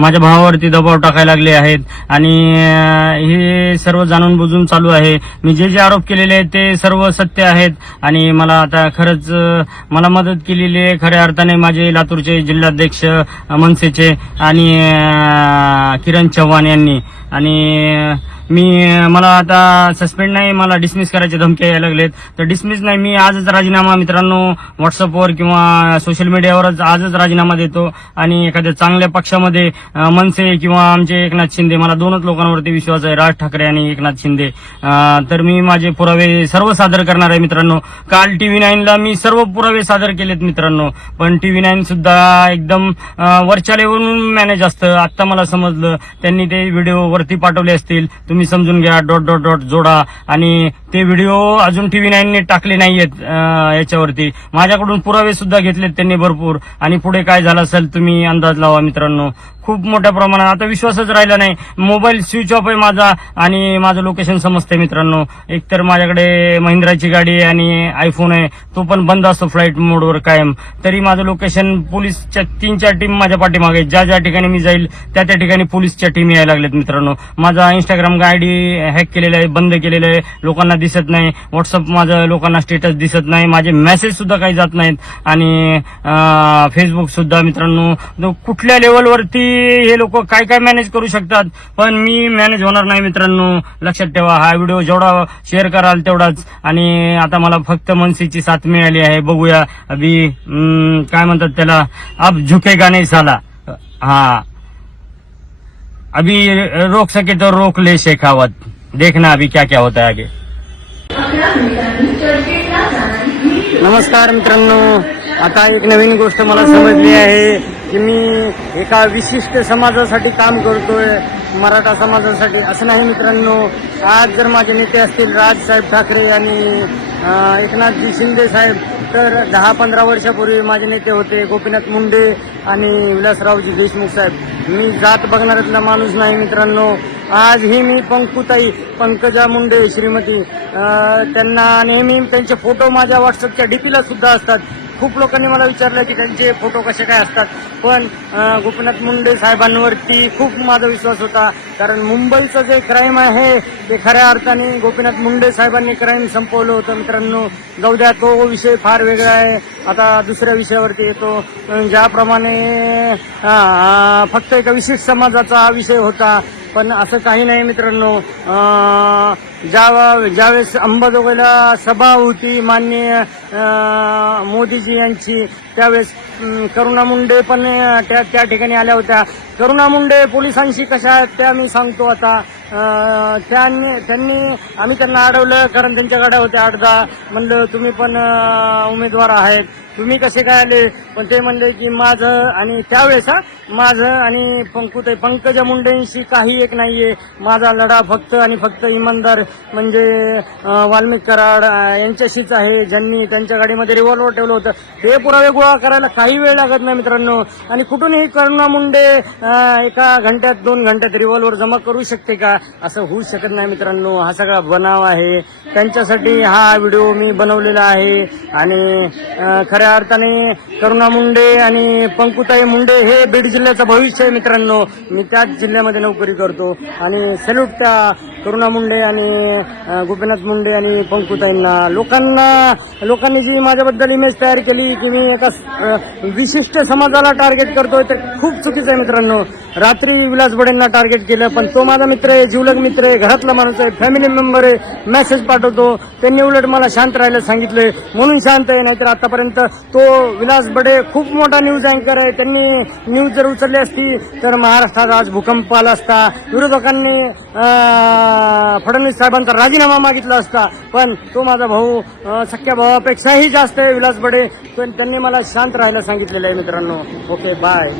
माझ्या भावावरती दबाव टाकायला लागले आहेत. आणि हे सर्व जाणून बुजून चालू आहे. मी जे जे आरोप केलेले आहेत ते सर्व सत्य आहेत. आणि मला आता खरंच मला मदत केलेली आहे खऱ्या अर्थाने माझे लातूरचे जिल्हाध्यक्ष मनसेचे आणि किरण चव्हाण यांनी. आणि मी मला आता सस्पेंड नाही मला डिसमिस करायचे धमकी यायला लागलेत. तर डिसमिस नाही मी आजच राजीनामा मित्रांनो व्हॉट्सअपवर किंवा सोशल मीडियावरच आजच राजीनामा देतो. आणि एखाद्या चांगल्या पक्षामध्ये मनसे किंवा आमचे एकनाथ शिंदे मला दोनच लोकांवरती विश्वास आहे राज ठाकरे आणि एकनाथ शिंदे. तर मी माझे पुरावे सर्व सादर करणार आहे मित्रांनो. काल टीव्ही नाईनला मी सर्व पुरावे सादर केलेत मित्रांनो. पण टीव्ही नाईन सुद्धा एकदम वरच्या लेवलवरून मॅनेज असतं. आत्ता मला समजलं त्यांनी ते व्हिडिओ वरती पाठवले असतील. तुम्ही समजून घ्या डॉट डॉट डॉट जोडा. आणि ते व्हिडिओ अजून टीव्ही नाईनने टाकले नाहीयेत याच्यावरती. माझ्याकडून पुरावे सुद्धा घेतलेत त्यांनी भरपूर. आणि पुढे काय झालं असेल तुम्ही अंदाज लावा मित्रांनो. खूप मोठ्या प्रमाणात. आता विश्वासच राहिला नाही. मोबाईल स्विच ऑफ आहे माझा आणि माझं लोकेशन समजतंय मित्रांनो. एकतर माझ्याकडे महिंद्राची गाडी आहे आणि आयफोन आहे. तो पण बंद असतो फ्लाईट मोडवर कायम. तरी माझं लोकेशन पोलीसच्या तीन चार टीम माझ्या पाठीमागे ज्या ज्या ठिकाणी मी जाईल त्या त्या ठिकाणी पोलीसच्या टीम यायला लागल्यात मित्रांनो. माझा इंस्टाग्राम आयडी हॅक केलेला आहे बंद केलेला आहे. लोकांना दिसत नाही. व्हॉट्सअप माझं लोकांना स्टेटस दिसत नाही. माझे मेसेज सुद्धा काही जात नाहीत. आणि फेसबुक सुद्धा मित्रांनो. कुठल्या लेवलवरती हे लोक काय काय मॅनेज करू शकतात? पण मी मॅनेज होणार नाही मित्रांनो. लक्षात ठेवा हा व्हिडिओ जेवढा शेअर कराल तेवढाच. आणि आता मला फक्त मनसीची साथ मिळाली आहे. बघूया. अभि काय म्हणतात त्याला? अब झुकेगा नाही झाला हा. अभी रोक सके तर रोक ले शेखावत. देखना अभी क्या क्या होता है आगे. नमस्कार मित्रांनो. आता एक नवीन गोष्ट मला समजली आहे की मी एका विशिष्ट समाजासाठी काम करतोय मराठा समाजासाठी. असं नाही मित्रांनो आज जर माझे नेते असतील राजसाहेब ठाकरे आणि एकनाथजी शिंदे साहेब तर दहा पंधरा वर्षापूर्वी माझे नेते होते गोपीनाथ मुंडे आणि विलासरावजी देशमुख साहेब. मी जात बघणाऱ्यातला माणूस नाही मित्रांनो. आजही मी पंकुताई पंकजा मुंडे श्रीमती त्यांना नेहमी त्यांचे फोटो माझ्या व्हॉट्सअपच्या डीपीला सुद्धा असतात. खूप लोकांनी मला विचारलं की त्यांचे फोटो कसे काय असतात. पण गोपीनाथ मुंडे साहेबांवरती खूप माझा विश्वास होता. कारण मुंबईचं जे क्राईम आहे ते खऱ्या अर्थाने गोपीनाथ मुंडे साहेबांनी क्राईम संपवलं होतं मित्रांनो. जाऊ द्या तो विषय फार वेगळा आहे. आता दुसऱ्या विषयावरती येतो. ज्याप्रमाणे फक्त एका विशिष्ट समाजाचा हा विषय होता. पण असं काही नाही मित्रांनो. ज्या ज्यावेळेस अंबाजोगाईला सभा होती माननीय मोदीजी यांची त्यावेळेस करुणा मुंडे पण त्या त्या ठिकाणी आल्या होत्या. करुणा मुंडे पोलिसांशी कशा आहेत त्या मी सांगतो आता. त्यांनी त्यांनी आम्ही त्यांना अडवलं कारण त्यांच्या गाड्या होत्या आठ दहा. म्हणलं तुम्ही पण उमेदवार आहेत. तुम्ही कसे काय आले? पण ते म्हणले की माझं आणि त्यावेळेस हा माझं आणि पंकुत पंकजा मुंडेंशी काही एक नाहीये. माझा लढा फक्त आणि फक्त इमानदार म्हणजे वाल्मिक कराड यांच्याशीच आहे. ज्यांनी त्यांच्या गाडीमध्ये रिव्हॉल्वर ठेवलं होतं. ते पुरावे गोळा करायला काही वेळ लागत नाही मित्रांनो. आणि कुठूनही करुणा मुंडे एका घंट्यात दोन घंट्यात रिव्हॉल्वर जमा करू शकते का? असं होऊ शकत नाही मित्रांनो. हा सगळा बनाव आहे. त्यांच्यासाठी हा व्हिडिओ मी बनवलेला आहे. आणि खऱ्या खऱ्या अर्थाने करुणा मुंडे आणि पंकुताई मुंडे हे बीड जिल्ह्याचं भविष्य आहे मित्रांनो. मी त्याच जिल्ह्यामध्ये नोकरी करतो. आणि सॅल्यूट त्या करुणा मुंडे आणि गोपीनाथ मुंडे आणि पंकुताईंना लोकांना लोकांनी जी माझ्याबद्दल इमेज तयार केली की मी एका विशिष्ट समाजाला टार्गेट करतोय ते खूप चुकीचं आहे मित्रांनो. रात्री विलास बडेंना टार्गेट केलं पण तो माझा मित्र आहे जीवलग मित्र आहे घरातला माणूस आहे फॅमिली मेंबर आहे मेसेज पाठवतो. त्यांनी उलट मला शांत राहायला सांगितलंय. म्हणून शांत आहे नाहीतर आतापर्यंत तो विलास बडे खूप मोठा न्यूज अँकर आहे. त्यांनी न्यूज जर उचलली असती तर महाराष्ट्रात आज भूकंप आला असता. विरोधकांनी फडणवीस साहेबांचा राजीनामा मागितला असता. पण तो माझा भाऊ सख्या भावापेक्षाही जास्त आहे विलास बडे पण त्यांनी मला शांत राहायला सांगितलेलं आहे मित्रांनो. Okay bye